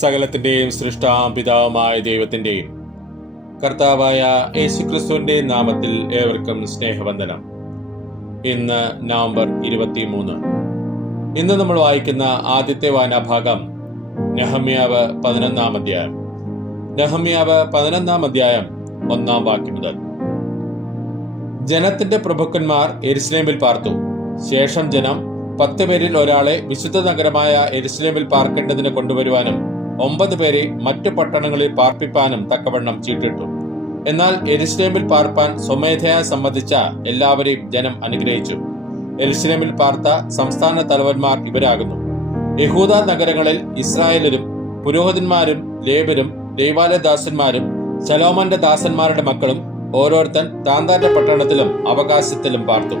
സകലത്തിന്റെയും സൃഷ്ടാം പിതാവുമായ ദൈവത്തിന്റെയും കർത്താവായ യേശുക്രിസ്തുവിന്റെ നാമത്തിൽ ഏവർക്കും സ്നേഹവന്ദനം. ഇന്ന് നവംബർ ഇരുപത്തിമൂന്ന്. ഇന്ന് നമ്മൾ വായിക്കുന്ന ആദ്യത്തെ വായനാഭാഗം നെഹമ്യാവ് പതിനൊന്നാം അധ്യായം. നെഹമ്യാവ് പതിനൊന്നാം അധ്യായം ഒന്നാം വാക്യം മുതൽ. ജനത്തിന്റെ പ്രഭുക്കന്മാർ എരുസലേമിൽ പാർത്തു. ശേഷം ജനം പത്ത് പേരിൽ ഒരാളെ വിശുദ്ധ നഗരമായ എരുസലേമിൽ പാർക്കേണ്ടതിന് കൊണ്ടുവരുവാനും ഒമ്പത് പേരെ മറ്റു പട്ടണങ്ങളിൽ പാർപ്പിപ്പാനും തക്കവണ്ണം ചീട്ടിട്ടു. എന്നാൽ എരുസലേമിൽ പാർപ്പാൻ സ്വമേധയാ സമ്മതിച്ച എല്ലാവരെയും ജനം അനുഗ്രഹിച്ചു. എരുസലേമിൽ പാർത്ത സംസ്ഥാന തലവന്മാർ ഇവരാകുന്നു. യഹൂദ നഗരങ്ങളിൽ ഇസ്രായേലരും പുരോഹിതന്മാരും ലേബരും ദൈവാലയദാസന്മാരും ശലോമന്റെ ദാസന്മാരുടെ മക്കളും ഓരോരുത്തൻ താന്താന്റെ പട്ടണത്തിലും അവകാശത്തിലും പാർത്തു.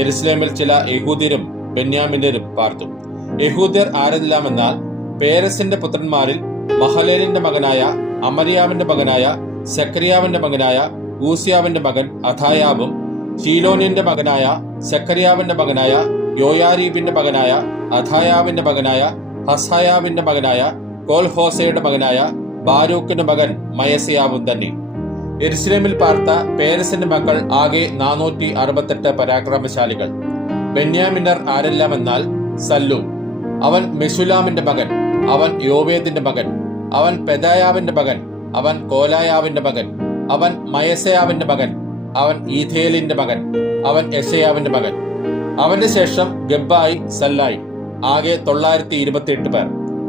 എരുസലേമിൽ ചില യഹൂദ്യരും ബെന്യാമിന്യരും പാർത്തു. യഹൂദിയർ ആരെല്ലാമെന്നാൽ പേരസിന്റെ പുത്രന്മാരിൽ മഹലേലിന്റെ മകനായ അമരിയാവിന്റെ മകനായ സക്രിയാവിന്റെ മകനായ ഊസിയാവിന്റെ മകൻ അഥായാബും ഷീലോനിന്റെ മകനായ സക്രിയാവിന്റെ മകനായ യോയാരീബിന്റെ മകനായ അഥായാവിന്റെ മകനായ ഹസായാവിന്റെ മകനായ കോൽഹോസയുടെ മകനായ ബാരൂക്കിന്റെ മകൻ മയസിയാവും തന്നെ. എരുസലേമിൽ പാർത്ത പേരസിന്റെ മക്കൾ ആകെ നാനൂറ്റി അറുപത്തെട്ട് പരാക്രമശാലികൾ. ബെന്യാമിനർ ആരെല്ലാമെന്നാൽ സല്ലു. അവൻ മെഷുലാമിന്റെ മകൻ. അവൻ യോവേദിന്റെ മകൻ. അവൻ പെദായാവിന്റെ മകൻ. അവൻ കോലായാവിന്റെ മകൻ. അവൻ മയസയാവിന്റെ മകൻ. അവൻ ഈഥേലിന്റെ മകൻ. അവൻ യശയാവിന്റെ മകൻ. അവന്റെ ശേഷം ഗബ്ബായി സല്ലായി. ആകെ തൊള്ളായിരത്തി ഇരുപത്തിയെട്ട് പേർ.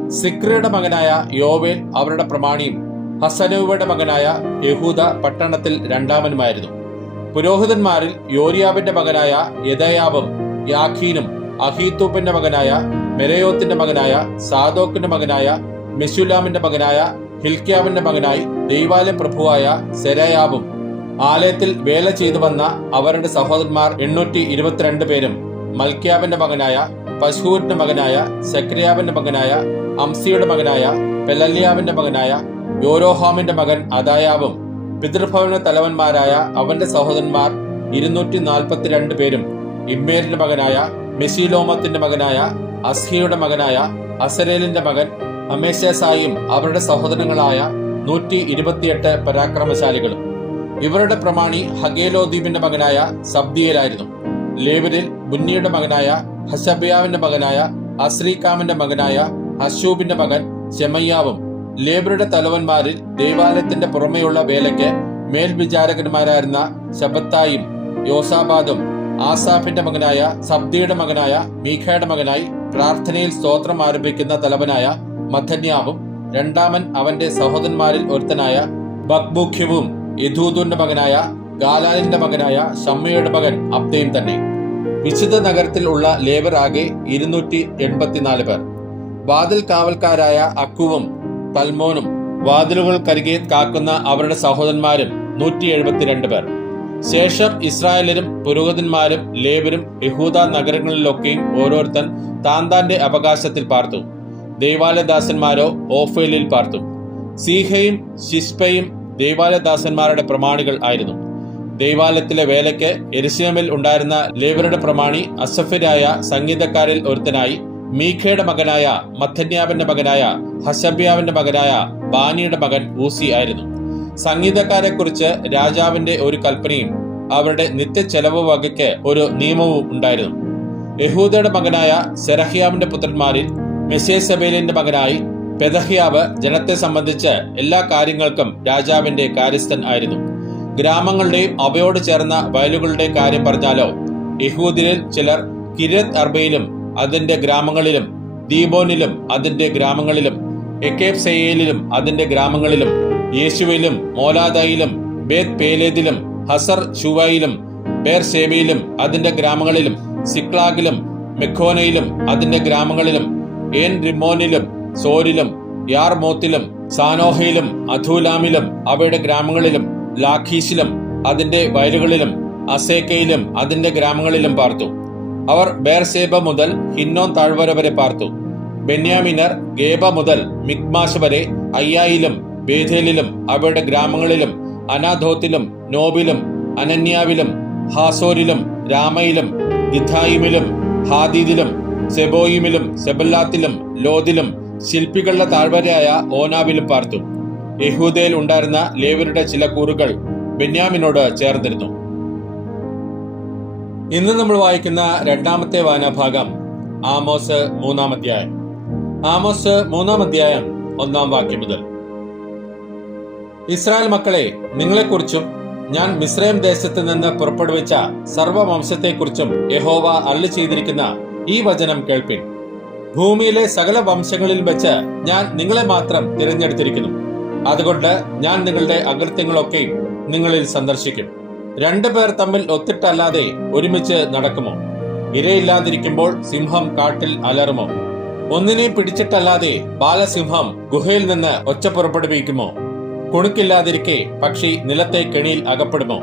സിക്രിയുടെ മകനായ യോവേൽ അവരുടെ പ്രമാണിയും ഹസനുവയുടെ മകനായ യഹൂദ പട്ടണത്തിൽ രണ്ടാമനുമായിരുന്നു. പുരോഹിതന്മാരിൽ യോരിയാവിന്റെ മകനായ യദയാവും യാഖീനും അഹീത്തൂപ്പിന്റെ മകനായ മെരയോത്തിന്റെ മകനായ സാദോക്കിന്റെ മകനായ മെഷുലാമിന്റെ മകനായ ഹിൽക്യാമിന്റെ മകനായി ദൈവാലയ പ്രഭുവായ സെരയാബും ആലയത്തിൽ വേല ചെയ്തു വന്ന അവരുടെ സഹോദരന്മാർ എണ്ണൂറ്റി ഇരുപത്തിരണ്ട് പേരും മൽക്യാവിന്റെ മകനായ പശൂരിന്റെ മകനായ സക്രിയാവിന്റെ മകനായ അംസിയുടെ മകനായ പെലല്യാവിന്റെ മകനായ യോരോഹാമിന്റെ മകൻ അദായാവും. പിതൃഭവന തലവന്മാരായ അവന്റെ സഹോദരന്മാർ ഇരുന്നൂറ്റി നാൽപ്പത്തിരണ്ട് പേരും ഇമ്മേലിന്റെ മകനായ മെസിലോമത്തിന്റെ മകനായ അസ്ഹിയുടെ മകനായ അസരേലിന്റെ മകൻ അമേശസായും അവരുടെ സഹോദരങ്ങളായ നൂറ്റി ഇരുപത്തിയെട്ട് പരാക്രമശാലികളും. ഇവരുടെ പ്രമാണി ഹഗേലോദ്വീപിന്റെ മകനായ സബ്ദിയലായിരുന്നു. ലേവരിൽ ബുന്നിയുടെ മകനായ ഹസബിയാവിന്റെ മകനായ അസ്രീകാമിന്റെ മകനായ അശൂബിന്റെ മകൻ ഷെമയ്യാവും ലേബറുടെ തലവന്മാരിൽ ദേവാലയത്തിന്റെ പുറമെയുള്ള വേലയ്ക്ക് മേൽവിചാരകന്മാരായിരുന്ന ശബത്തായും യോസാബാദും ആസാഫിന്റെ മകനായ സബ്ദിയുടെ മകനായ മീഖയുടെ മകനായി പ്രാർത്ഥനയിൽ സ്തോത്രം ആരംഭിക്കുന്ന തലവനായ മഥന്യാവും രണ്ടാമൻ അവന്റെ സഹോദരന്മാരിൽ ഒരുത്തനായ ബക്ബൂഖ്യവും യദൂദുന്റെ മകനായ ഗാലാലിന്റെ മകനായ ഷമ്മയുടെ മകൻ അബ്ദയും തന്നെ. വിശുദ്ധ നഗരത്തിൽ ഉള്ള ലേബർ ആകെ ഇരുന്നൂറ്റി എൺപത്തിനാല് പേർ. വാതിൽ കാവൽക്കാരായ അക്കുവും തൽമോനും വാതിലുകൾക്കരികെ കാക്കുന്ന അവരുടെ സഹോദരന്മാരും നൂറ്റി എഴുപത്തിരണ്ട് പേർ. ശേഷം ഇസ്രായേലരും പുരോഹിതന്മാരും ലേബരും യഹൂദ നഗരങ്ങളിലൊക്കെയും ഓരോരുത്തൻ താൻ താന്റെ അവകാശത്തിൽ പാർത്തു. ദൈവാലയദാസന്മാരോ ഓഫേലിൽ പാർത്തു. സീഹയും ശിസ്പയും ദൈവാലയദാസന്മാരുടെ പ്രമാണികൾ ആയിരുന്നു. ദൈവാലയത്തിലെ വേലയ്ക്ക് എരുസലേമിൽ ഉണ്ടായിരുന്ന ലേബറുടെ പ്രമാണി അസഫരായ സംഗീതക്കാരിൽ ഒരുത്തനായി മീഖയുടെ മകനായ മഥന്യാവിന്റെ മകനായ ഹസബ്യാവിന്റെ മകനായ ബാനിയുടെ മകൻ ഊസി ആയിരുന്നു. സംഗീതക്കാരെ കുറിച്ച് രാജാവിന്റെ ഒരു കൽപ്പനയും അവരുടെ നിത്യ ചെലവ് വകയ്ക്ക് ഒരു നിയമവും ഉണ്ടായിരുന്നു. യഹൂദയുടെ മകനായ സെറഹിയാവിന്റെ പുത്രന്മാരിൽ മെസ്സേസബേലിന്റെ മകനായി പെദഹ്യാവ് ജനത്തെ സംബന്ധിച്ച് എല്ലാ കാര്യങ്ങൾക്കും രാജാവിന്റെ കാര്യസ്ഥൻ ആയിരുന്നു. ഗ്രാമങ്ങളുടെയും അവയോട് ചേർന്ന വയലുകളുടെയും കാര്യം പറഞ്ഞാലോ യഹൂദിനിൽ ചിലർ കിരത് അർബയിലും അതിന്റെ ഗ്രാമങ്ങളിലും ദീബോനിലും അതിന്റെ ഗ്രാമങ്ങളിലും എക്കേബ് സെയേലിലും അതിന്റെ ഗ്രാമങ്ങളിലും യേശുവിലും മോലാദയിലും ബേത് പേലേദിലും ഹസർ ഷുവയിലും ബേർഷേബയിലും അതിന്റെ ഗ്രാമങ്ങളിലും സിക്ലാഗിലും മെഖോനയിലും അതിന്റെ ഗ്രാമങ്ങളിലും ഏൻ റിമോനിലും സോരിലും യാർമോത്തിലും സാനോഹയിലും അധൂലാമിലും അവയുടെ ഗ്രാമങ്ങളിലും ലാഖീസിലും അതിന്റെ വയലുകളിലും അസേക്കയിലും അതിന്റെ ഗ്രാമങ്ങളിലും പാർത്തു. അവർ ബേർസേബ മുതൽ ഹിന്നോൻ താഴ്വര വരെ പാർത്തു. ബെന്യാമിനർ ഗേബ മുതൽ മിക്മാശ് വരെ അയ്യായിലും ബേഥേലിലും അവയുടെ ഗ്രാമങ്ങളിലും അനാഥോത്തിലും നോബിലും അനന്യാവിലും ഹാസോരിലും രാമയിലും ഗിഥായിമിലും ഹാദീദിലും സെബോയിമിലും സെബല്ലാത്തിലും ലോദിലും ശില്പികളുടെ താഴ്വരയായ ഓനാവിലും പാർത്തു. യഹൂദയിൽ ഉണ്ടായിരുന്ന ലേവരുടെ ചില കൂറുകൾ ബെന്യാമിനോട് ചേർന്നിരുന്നു. ഇന്ന് നമ്മൾ വായിക്കുന്ന രണ്ടാമത്തെ വായനാഭാഗം ആമോസ് മൂന്നാം അധ്യായം. ആമോസ് മൂന്നാം അധ്യായം ഒന്നാം വാക്യം മുതൽ. ഇസ്രായേൽ മക്കളെ നിങ്ങളെക്കുറിച്ചും ഞാൻ മിസ്രൈം ദേശത്ത് നിന്ന് പുറപ്പെടുവിച്ച സർവവംശത്തെക്കുറിച്ചും യഹോവ അല്ല ചെയ്തിരിക്കുന്ന ഈ വചനം കേൾപ്പിൻ. ഭൂമിയിലെ സകല വംശങ്ങളിൽ വെച്ച് ഞാൻ നിങ്ങളെ മാത്രം തിരഞ്ഞെടുത്തിരിക്കുന്നു. അതുകൊണ്ട് ഞാൻ നിങ്ങളുടെ അകൃത്യങ്ങളൊക്കെയും നിങ്ങളിൽ സന്ദർശിക്കും. രണ്ടു പേർ തമ്മിൽ ഒത്തിട്ടല്ലാതെ ഒരുമിച്ച് നടക്കുമോ? ഇരയില്ലാതിരിക്കുമ്പോൾ സിംഹം കാട്ടിൽ അലറുമോ? ഒന്നിനെ പിടിച്ചിട്ടല്ലാതെ ബാലസിംഹം ഗുഹയിൽ നിന്ന് ഒച്ച പുറപ്പെടുവിക്കുമോ? കുണുക്കില്ലാതിരിക്കെ പക്ഷി നിലത്തെ കെണിയിൽ അകപ്പെടുമോ?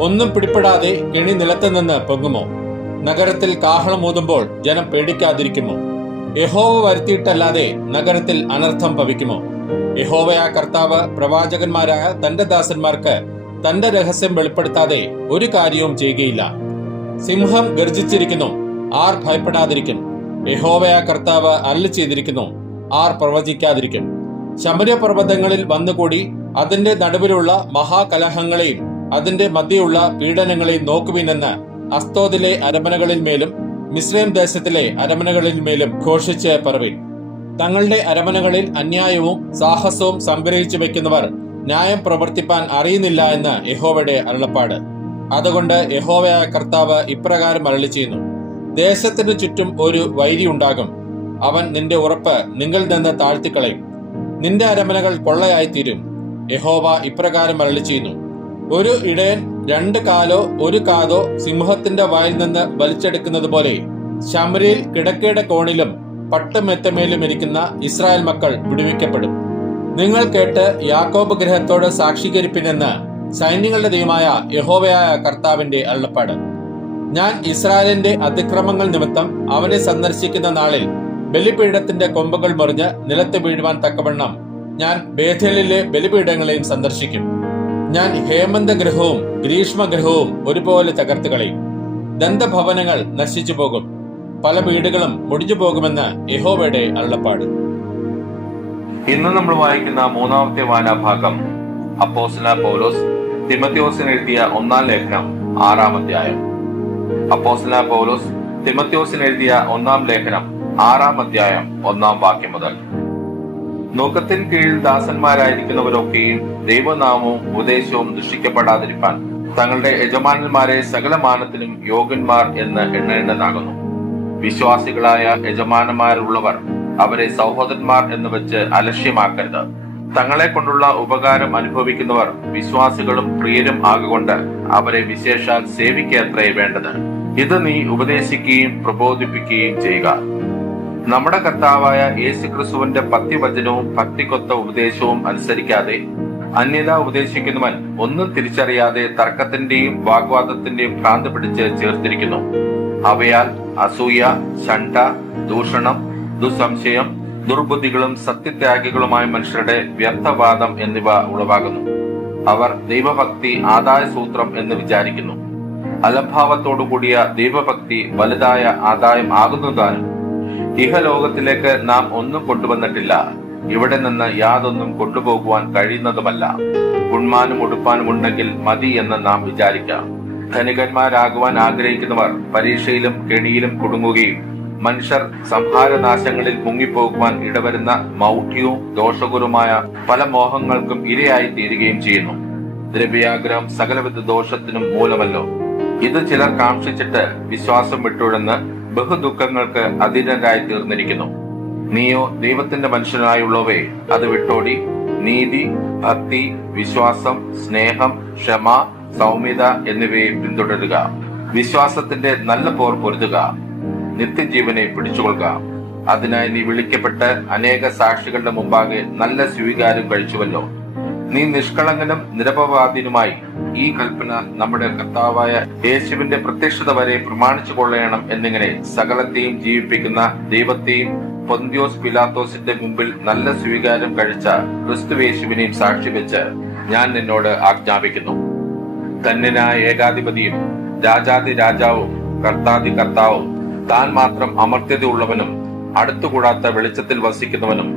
ഒന്നും പിടിപ്പെടാതെ കെണി നിലത്ത് നിന്ന് പൊങ്ങുമോ? നഗരത്തിൽ കാഹളം ഊതുമ്പോൾ ജനം പേടിക്കാതിരിക്കുമോ? യഹോവ വരുത്തിയിട്ടല്ലാതെ നഗരത്തിൽ അനർത്ഥം ഭവിക്കുമോ? യഹോവയ കർത്താവ് പ്രവാചകന്മാരായ തന്റെ ദാസന്മാർക്ക് തന്റെ രഹസ്യം വെളിപ്പെടുത്താതെ ഒരു കാര്യവും ചെയ്യുകയില്ല. സിംഹം ഗർജിച്ചിരിക്കുന്നു ആർ ഭയപ്പെടാതിരിക്കും. യഹോവയ കർത്താവ് അല്ല ചെയ്തിരിക്കുന്നു ആർ പ്രവചിക്കാതിരിക്കും. ശമര്യ പർവതങ്ങളിൽ വന്നുകൂടി അതിന്റെ നടുവിലുള്ള മഹാകലഹങ്ങളെയും അതിന്റെ മധ്യയുള്ള പീഡനങ്ങളെയും നോക്കുവിനെന്ന് അസ്തോദിലെ അരമനകളിൽ മേലും മിസ്രൈം ദേശത്തിലെ അരമനകളിൽ മേലും ഘോഷിച്ച് പറവിൻ. തങ്ങളുടെ അരമനകളിൽ അന്യായവും സാഹസവും സംഗ്രഹിച്ചു വെക്കുന്നവർ ന്യായം പ്രവർത്തിപ്പാൻ അറിയുന്നില്ല എന്ന് യഹോവയുടെ അരുളപ്പാട്. അതുകൊണ്ട് യഹോവയായ കർത്താവ് ഇപ്രകാരം അരളി ചെയ്യുന്നു ദേശത്തിന് ചുറ്റും ഒരു വൈരി ഉണ്ടാകും. അവൻ നിന്റെ ഉറപ്പ് നിങ്ങളിൽ നിന്ന് താഴ്ത്തിക്കളയും. നിന്റെ അരമനകൾ കൊള്ളയായി തീരും യഹോവ ഇപ്രകാരം അരളി ചെയ്യുന്നു ഒരു ഇടയൻ രണ്ട് കാലോ ഒരു കാതോ സിംഹത്തിന്റെ വായിൽ നിന്ന് വലിച്ചെടുക്കുന്നത് പോലെ ശമരിയിൽ കിടക്കയുടെ കോണിലും പട്ടുമെത്തമേലും ഇരിക്കുന്ന ഇസ്രായേൽ മക്കൾ വിടുവിക്കപ്പെടും. നിങ്ങൾ കേട്ട് യാക്കോബ് ഗ്രഹത്തോട് സാക്ഷീകരിപ്പിനെന്ന് സൈന്യങ്ങളുടെ ദൈവമായ യഹോവയായ കർത്താവിന്റെ അള്ളപ്പാട് ഞാൻ ഇസ്രായേലിന്റെ അതിക്രമങ്ങൾ നിമിത്തം അവനെ സന്ദർശിക്കുന്ന നാളിൽ ബലിപീഠത്തിന്റെ കൊമ്പുകൾ മുറിഞ്ഞ് നിലത്ത് വീഴുവാൻ തക്കവണ്ണം ഞാൻ ബേഥലിലെ ബലിപീഠങ്ങളെയും സന്ദർശിക്കും. ഞാൻ ഹേമന്ത ഗ്രഹവും ഗ്രീഷ്മഗ്രഹവും ഒരുപോലെ തകർത്ത് കളയും. ദന്തഭവനങ്ങൾ നശിച്ചു പോകും. പല വീടുകളും മുടിഞ്ഞു പോകുമെന്ന് യഹോവയുടെ അള്ളപ്പാട് ഇന്ന് നമ്മൾ വായിക്കുന്ന മൂന്നാമത്തെ വായനാഭാഗം അപ്പോസ്തല പൗലോസ് തിമത്യോസിന് എഴുതിയ ഒന്നാം ലേഖനം ആറാം അധ്യായം. അപ്പോസ്തല പൗലോസ് തിമത്യോസിന് എഴുതിയ ഒന്നാം ലേഖനം ആറാം അധ്യായം ഒന്നാം വാക്യം മുതൽ. നോക്കത്തിൻ കീഴിൽ ദാസന്മാരായിരിക്കുന്നവരൊക്കെയും ദൈവനാമവും ഉപദേശവും ദുഷിക്കപ്പെടാതിരിക്കാൻ തങ്ങളുടെ യജമാനന്മാരെ സകല മാനത്തിലും യോഗ്യന്മാർ എന്ന് എണ്ണേണ്ടതാകുന്നു. വിശ്വാസികളായ യജമാനന്മാരുള്ളവർ അവരെ സഹോദരന്മാർ എന്ന് വെച്ച് അലക്ഷ്യമാക്കരുത്. തങ്ങളെ കൊണ്ടുള്ള ഉപകാരം അനുഭവിക്കുന്നവർ വിശ്വാസികളും പ്രിയരും ആകൊണ്ട് അവരെ വിശേഷാൽ സേവിക്കത്രേ വേണ്ടത്. ഇത് നീ ഉപദേശിക്കുകയും പ്രബോധിപ്പിക്കുകയും ചെയ്യുക. നമ്മുടെ കർത്താവായ യേശു ക്രിസ്തുവിന്റെ പത്യവചനവും ഭക്തിക്കൊത്ത ഉപദേശവും അനുസരിക്കാതെ അന്യത ഉപദേശിക്കുന്നവൻ ഒന്നും തിരിച്ചറിയാതെ തർക്കത്തിന്റെയും വാഗ്വാദത്തിന്റെയും ഭ്രാന്ത് പിടിച്ച് ചേർത്തിരിക്കുന്നു. അവയാൽ അസൂയ ശണ്ട ദൂഷണം ദുസംശയം ദുർബുദ്ധികളും സത്യത്യാഗികളുമായ മനുഷ്യരുടെ വ്യർത്ഥവാദം എന്നിവ ഉളവാകുന്നു. അവർ ദൈവഭക്തി ആദായ സൂത്രം എന്ന് വിചാരിക്കുന്നു. അലംഭാവത്തോടു കൂടിയ ദൈവഭക്തി വലുതായ ആദായം ആകുന്നതാനും ഇഹലോകത്തിലേക്ക് നാം ഒന്നും കൊണ്ടുവന്നിട്ടില്ല. ഇവിടെ നിന്ന് യാതൊന്നും കൊണ്ടുപോകുവാൻ കഴിയുന്നതുമല്ല. ഉണ്മാനും ഉടുപ്പാനും ഉണ്ടെങ്കിൽ മതി എന്ന് നാം വിചാരിക്കാം. ധനികന്മാരാകുവാൻ ആഗ്രഹിക്കുന്നവർ പരീക്ഷയിലും കെണിയിലും കുടുങ്ങുകയും മനുഷ്യർ സംഹാരനാശങ്ങളിൽ മുങ്ങിപ്പോകുവാൻ ഇടവരുന്ന മൗഢ്യവും ദോഷകരവുമായ പല മോഹങ്ങൾക്കും ഇരയായി തീരുകയും ചെയ്യുന്നു. ദ്രവ്യാഗ്രഹം സകലവിധ ദോഷത്തിനും മൂലമല്ലോ. ഇത് ചിലർ കാക്ഷിച്ചിട്ട് വിശ്വാസം വിട്ടുഴന്ന് ബഹുദുഃഖങ്ങൾക്ക് അധീനരായി തീർന്നിരിക്കുന്നു. നീയോ ദൈവത്തിന്റെ മനുഷ്യനായുള്ളവേ അത് വിട്ടോടി. നീതി ഭക്തി വിശ്വാസം സ്നേഹം ക്ഷമ സൗമ്യത എന്നിവയെ പിന്തുടരുക. വിശ്വാസത്തിന്റെ നല്ല പോർ പൊരുതുക. നിത്യജീവനെ പിടിച്ചുകൊള്ളുക. അതിനായി നീ വിളിക്കപ്പെട്ട് അനേക സാക്ഷികളുടെ മുമ്പാകെ നല്ല സ്വീകാരം കഴിച്ചുവല്ലോ. നീ നിഷ്കളങ്കനും നിരപവാദിനുമായി ഈ കൽപ്പന നമ്മുടെ കർത്താവായ യേശുവിന്റെ പ്രത്യക്ഷത വരെ പ്രമാണിച്ചു കൊള്ളണം എന്നിങ്ങനെ സകലത്തെയും ജീവിപ്പിക്കുന്ന ദൈവത്തെയും പൊന്തിയോസ് പിലാത്തോസിന്റെ മുമ്പിൽ നല്ല സ്വീകാരം കഴിച്ച ക്രിസ്തുവേശുവിനെയും സാക്ഷി വെച്ച് ഞാൻ നിന്നോട് ആജ്ഞാപിക്കുന്നു. ധന്യനായ ഏകാധിപതിയും രാജാതി രാജാവും കർത്താതി കർത്താവും താൻ മാത്രം അമർത്യതയുള്ളവനും അടുത്തുകൂടാത്ത വെളിച്ചത്തിൽ വസിക്കുന്നവനും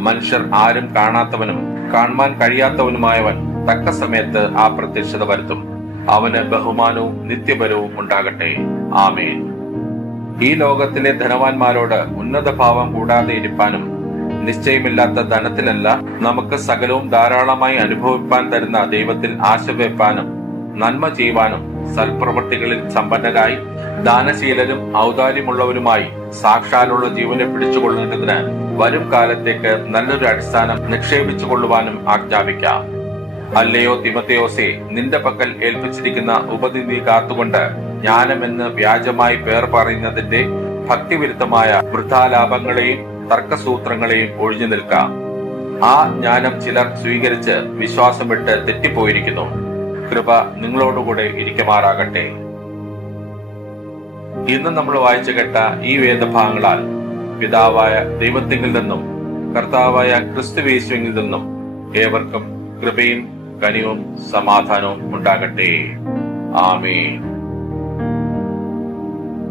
മനുഷ്യർ ആരും കാണാത്തവനും കാണുവാൻ കഴിയാത്തവനുമായവൻ തക്ക സമയത്ത് ആ പ്രത്യക്ഷത വരുത്തും. അവന് ബഹുമാനവും നിത്യബലവും ഉണ്ടാകട്ടെ. ആമേൻ. ഈ ലോകത്തിലെ ധനവാന്മാരോട് ഉന്നത ഭാവം കൂടാതെ ഇരിപ്പാനും നിശ്ചയമില്ലാത്ത ധനത്തിലല്ല നമുക്ക് സകലവും ധാരാളമായി അനുഭവിപ്പാൻ തരുന്ന ദൈവത്തിൽ ആശ വെപ്പാനും നന്മ ചെയ്യുവാനും സൽപ്രവൃത്തികളിൽ സമ്പന്നരായി ദാനശീലരും ഔദാര്യമുള്ളവരുമായി സാക്ഷാലുള്ള ജീവനെ പിടിച്ചുകൊള്ളുന്നതിന് വരും കാലത്തേക്ക് നല്ലൊരു അടിസ്ഥാനം നിക്ഷേപിച്ചു കൊള്ളുവാനും ആജ്ഞാപിക്കാം. അല്ലയോ തിമത്തയോസെ നിന്റെ പക്കൽ ഏൽപ്പിച്ചിരിക്കുന്ന ഉപനിധി കാത്തുകൊണ്ട് ജ്ഞാനമെന്ന് വ്യാജമായി പേർ പറയുന്നതിന്റെ ഭക്തിവിരുദ്ധമായ വൃദ്ധാലാഭങ്ങളെയും തർക്കസൂത്രങ്ങളെയും ഒഴിഞ്ഞു നിൽക്കാം. ആ ജ്ഞാനം ചിലർ സ്വീകരിച്ച് വിശ്വാസം വിട്ട് തെറ്റിപ്പോയിരിക്കുന്നു. കൃപ നിങ്ങളോടുകൂടെ ഇരിക്കുമാറാകട്ടെ. ഇന്ന് നമ്മൾ വായിച്ചു കേട്ട ഈ വേദഭാഗങ്ങളാൽ പിതാവായ ദൈവത്തിങ്കിൽ നിന്നും കർത്താവായ ക്രിസ്തുവേശുവിൽ നിന്നും ഏവർക്കും കൃപയും കനിവും സമാധാനവും ഉണ്ടാകട്ടെ. ആമേൻ.